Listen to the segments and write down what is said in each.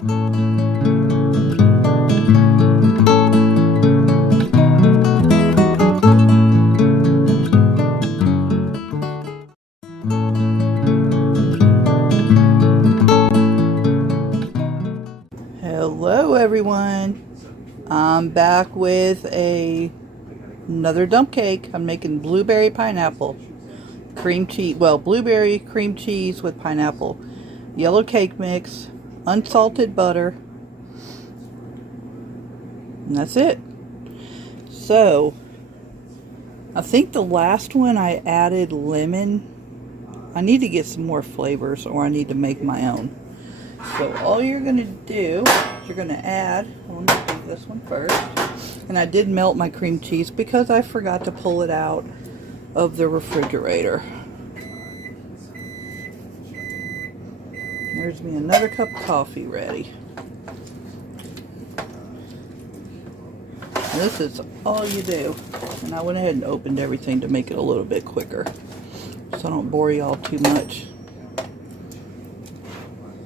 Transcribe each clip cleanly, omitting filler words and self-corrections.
Hello everyone, I'm back with another dump cake. I'm making blueberry pineapple cream cheese, well, blueberry cream cheese with pineapple, yellow cake mix, unsalted butter, and that's it. So I think the last one I added lemon. I need to get some more flavors, or I need to make my own. So all you're going to do is you're going to add, let me do this one first, and I did melt my cream cheese because I forgot to pull it out of the refrigerator. There's me another cup of coffee ready. And this is all you do. And I went ahead and opened everything to make it a little bit quicker, so I don't bore y'all too much.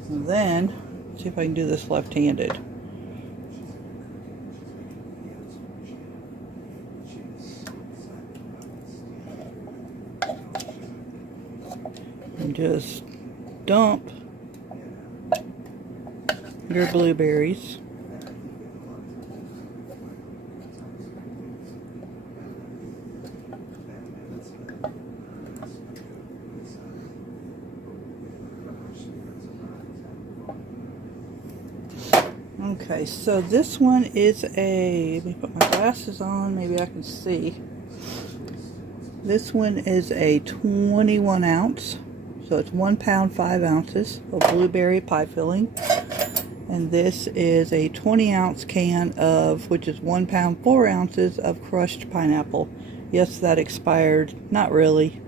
And then, see if I can do this left-handed. And just dump your blueberries. Okay, so this one is a, let me put my glasses on, maybe I can see. This one is a 21 ounce, so it's 1 pound 5 ounces of blueberry pie filling. And this is a 20 ounce can of, which is 1 pound 4 ounces of crushed pineapple. Yes, that expired, not really,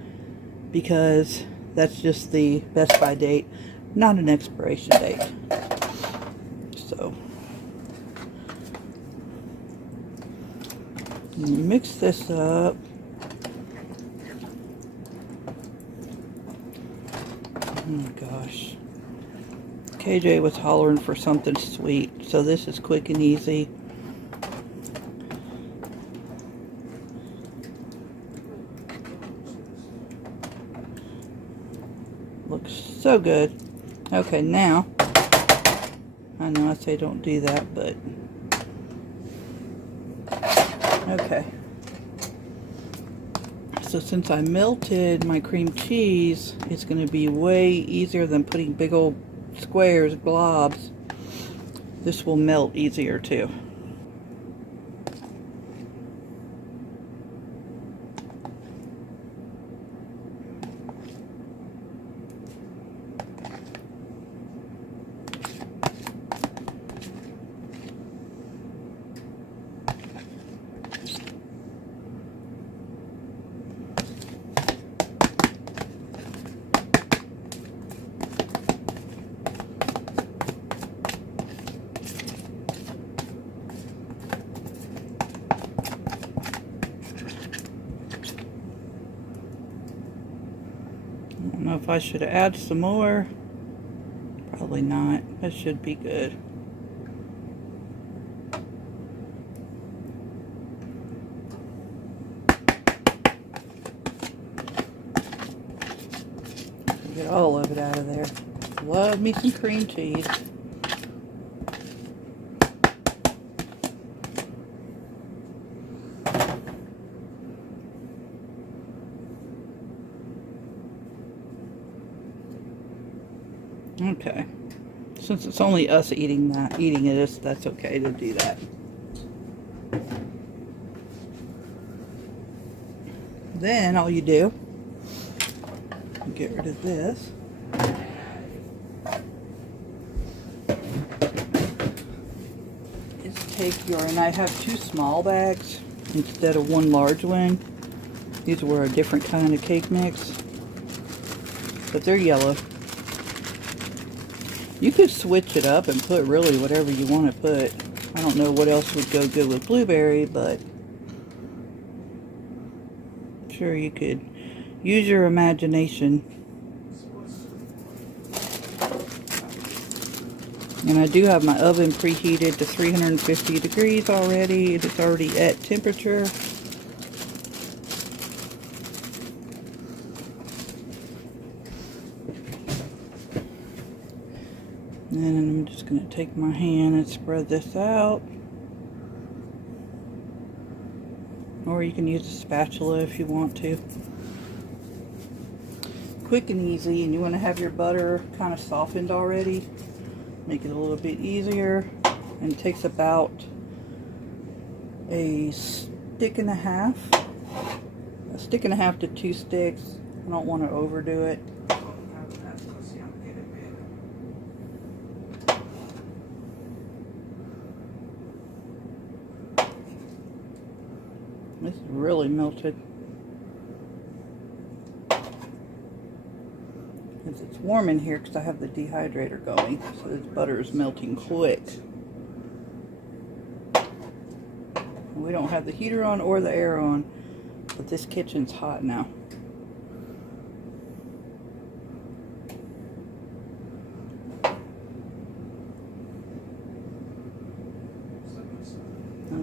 because that's just the best by date, not an expiration date. So mix this up. Oh gosh, KJ was hollering for something sweet, so this is quick and easy. Looks so good. Okay, now I know I say don't do that, but okay. So since I melted my cream cheese, it's going to be way easier than putting big old squares, globs. This will melt easier too. I don't know if I should add some more. Probably not. That should be good. Get all of it out of there. Love me some cream cheese. Okay, since it's only us eating it, that's okay to do that. Then all you do, get rid of this. Is take your, and I have 2 small bags instead of 1 large one. These were a different kind of cake mix, but they're yellow. You could switch it up and put really whatever you want to put. I don't know what else would go good with blueberry, but I'm sure you could use your imagination. And I do have my oven preheated to 350 degrees already. It's already at temperature. And I'm just going to take my hand and spread this out. Or you can use a spatula if you want to. Quick and easy, and you want to have your butter kind of softened already. Make it a little bit easier. And it takes about a stick and a half. A stick and a half to 2 sticks. I don't want to overdo it. This is really melted. It's warm in here because I have the dehydrator going, so this butter is melting quick. We don't have the heater on or the air on, but this kitchen's hot now.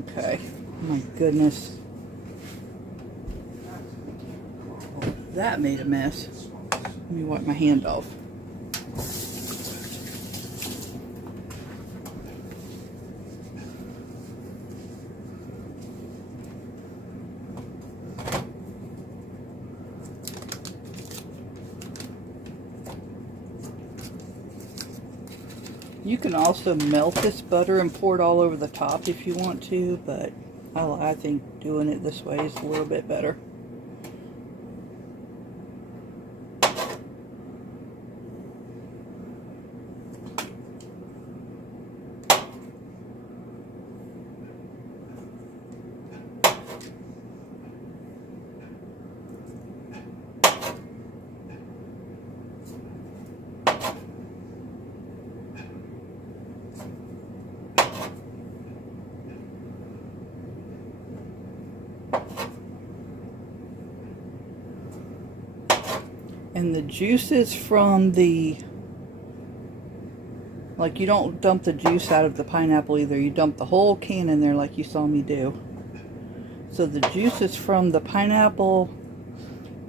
Okay, oh my goodness. That made a mess. Let me wipe my hand off. You can also melt this butter and pour it all over the top if you want to, but I think doing it this way is a little bit better. And the juices from the, like, you don't dump the juice out of the pineapple either. You dump the whole can in there like you saw me do. So the juices from the pineapple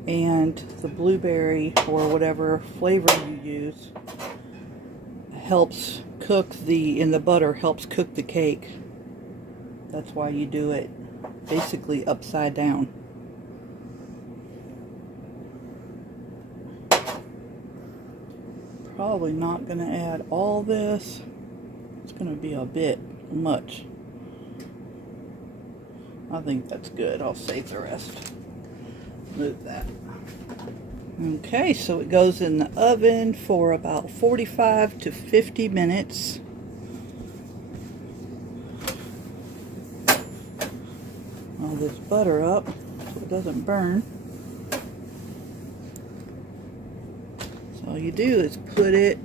and the blueberry or whatever flavor you use helps cook in the butter, helps cook the cake. That's why you do it basically upside down. Probably not going to add all this. It's going to be a bit much. I think that's good. I'll save the rest. Move that. Okay, so it goes in the oven for about 45 to 50 minutes. All this butter up so it doesn't burn. All you do is put it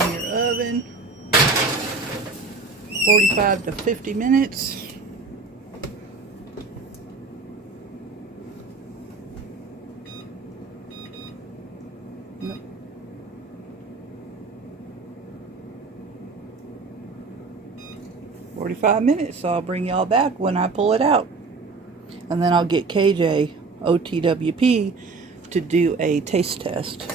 in your oven, 45 to 50 minutes. Nope. 45 minutes, so I'll bring y'all back when I pull it out. And then I'll get KJ, OTWP, to do a taste test.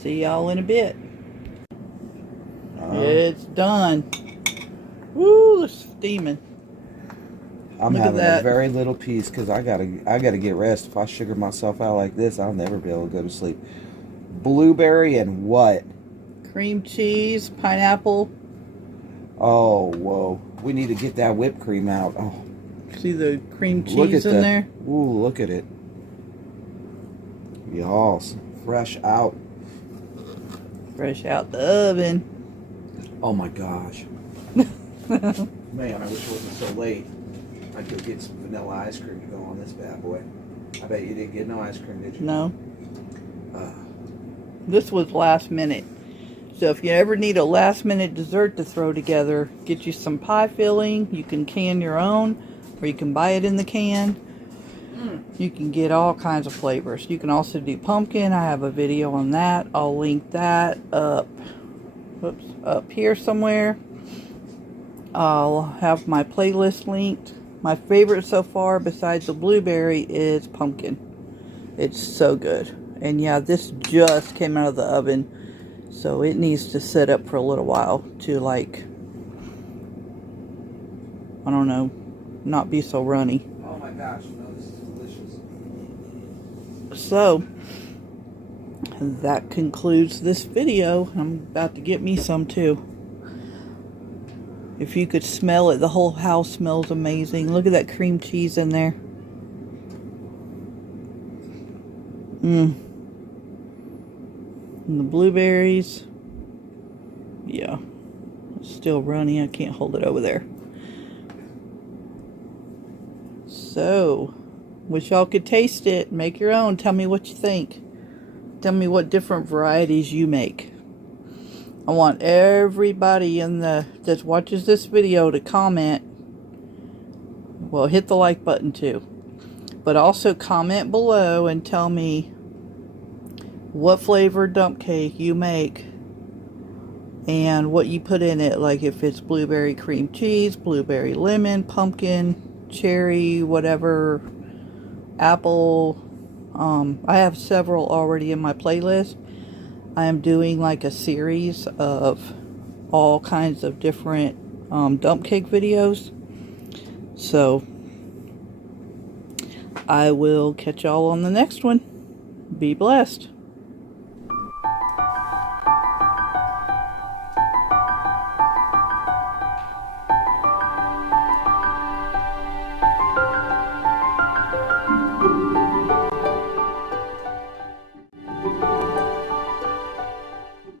See y'all in a bit. It's done. Woo, it's steaming. I'm having a very little piece because I gotta get rest. If I sugar myself out like this, I'll never be able to go to sleep. Blueberry and what? Cream cheese, pineapple. Oh, whoa. We need to get that whipped cream out. Oh. See the cream cheese in there? Ooh, look at it. Y'all, fresh out. Fresh out the oven. Oh my gosh. Man, I wish it wasn't so late. I'd go get some vanilla ice cream to go on this bad boy. I bet you didn't get no ice cream, did you? No. This was last minute. So if you ever need a last minute dessert to throw together, get you some pie filling. You can can your own, or you can buy it in the can. You can get all kinds of flavors. You can also do pumpkin. I have a video on that. I'll link that up here somewhere. I'll have my playlist linked. My favorite so far, besides the blueberry, is pumpkin. It's so good. And yeah, this just came out of the oven, so it needs to sit up for a little while to, like, I don't know, not be so runny. Oh my gosh, no, this is delicious. So, that concludes this video. I'm about to get me some too. If you could smell it, the whole house smells amazing. Look at that cream cheese in there. And the blueberries. Yeah. It's still runny. I can't hold it over there. So, wish y'all could taste it. Make your own. Tell me what you think. Tell me what different varieties you make. I want everybody that watches this video to comment. Well, hit the like button too. But also comment below and tell me what flavor dump cake you make and what you put in it. Like if it's blueberry cream cheese, blueberry lemon, pumpkin, cherry, whatever, apple. I have several already in my playlist. I am doing like a series of all kinds of different dump cake videos. So I will catch y'all on the next one. Be blessed.